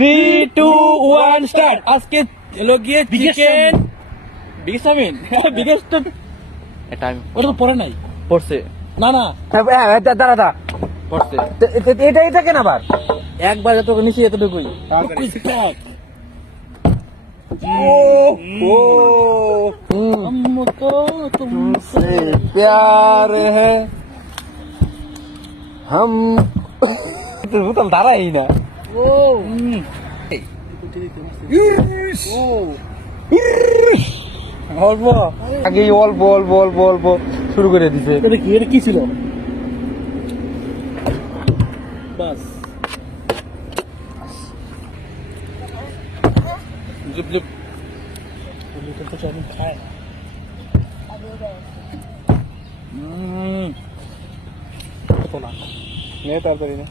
3, 2, 1 start. আজকে হলো গিয়ে চিকেন বিগেস্ট চাউমিন বিগেস্ট এটা আমি ওটা তো পরে নাই। পড়ছে না না দাঁড়া পড়ছে এটা কেন আবার একবার যতটুকু নিচে এতটুকুই कुछ back। हमको तुमसे प्यार है हम तो दाঁড়া ही ना ओ অল্প আগে অল্প অল্প অল্প অল্প শুরু করে দিছে এটা কি ছিল? বাস জুপ জুপ এটা তো চাউমিন খায়। কত না নে তাড়াতাড়ি না